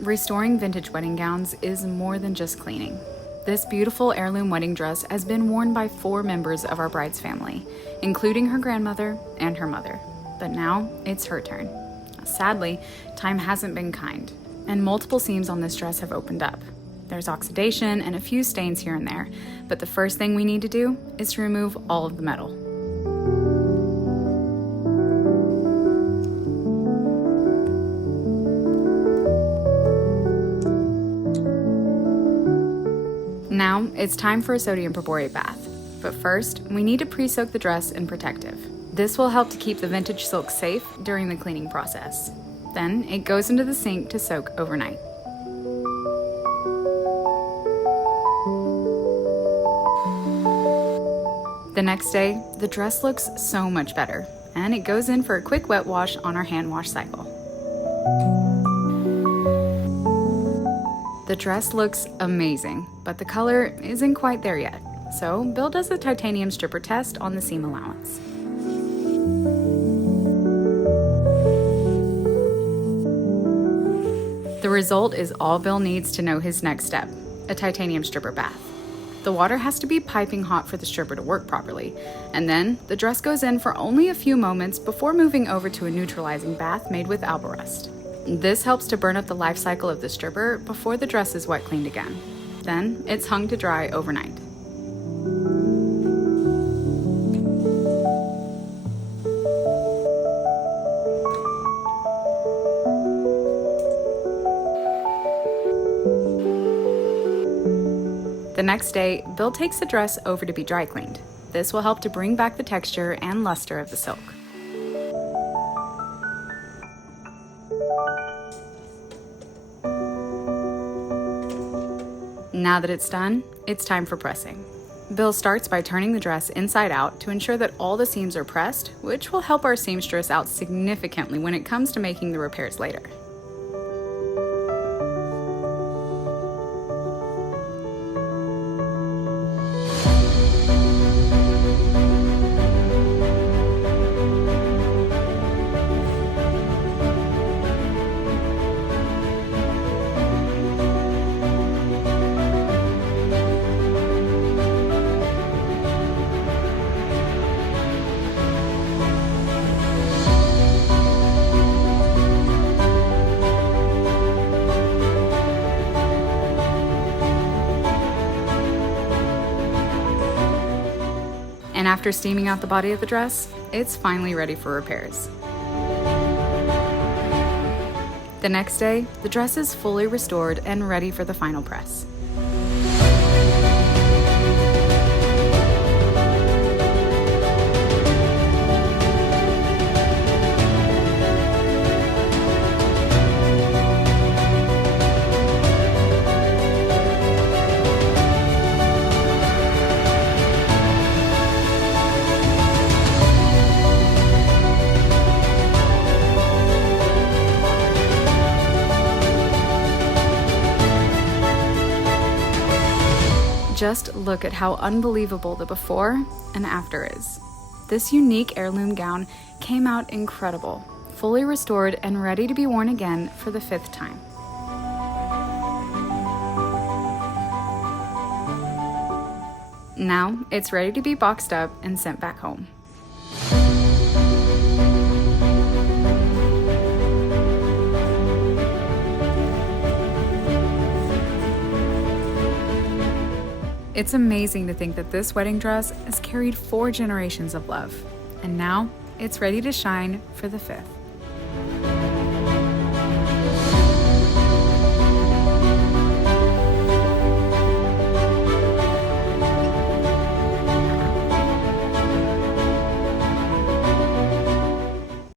Restoring vintage wedding gowns is more than just cleaning. This beautiful heirloom wedding dress has been worn by 4 members of our bride's family, including her grandmother and her mother. But now it's her turn. Sadly, time hasn't been kind, and multiple seams on this dress have opened up. There's oxidation and a few stains here and there, but the first thing we need to do is to remove all of the metal. Now, it's time for a sodium perborate bath. But first, we need to pre-soak the dress in protective. This will help to keep the vintage silk safe during the cleaning process. Then, it goes into the sink to soak overnight. The next day, the dress looks so much better, and it goes in for a quick wet wash on our hand wash cycle. The dress looks amazing, but the color isn't quite there yet, so Bill does a titanium stripper test on the seam allowance. The result is all Bill needs to know his next step, a titanium stripper bath. The water has to be piping hot for the stripper to work properly, and then the dress goes in for only a few moments before moving over to a neutralizing bath made with alba rust. This helps to burn up the life cycle of the stripper before the dress is wet cleaned again. Then it's hung to dry overnight. The next day, Bill takes the dress over to be dry cleaned. This will help to bring back the texture and luster of the silk. Now that it's done, it's time for pressing. Bill starts by turning the dress inside out to ensure that all the seams are pressed, which will help our seamstress out significantly when it comes to making the repairs later. And after steaming out the body of the dress, it's finally ready for repairs. The next day, the dress is fully restored and ready for the final press. Just look at how unbelievable the before and after is. This unique heirloom gown came out incredible, fully restored and ready to be worn again for the 5th time. Now it's ready to be boxed up and sent back home. It's amazing to think that this wedding dress has carried 4 generations of love, and now it's ready to shine for the 5th.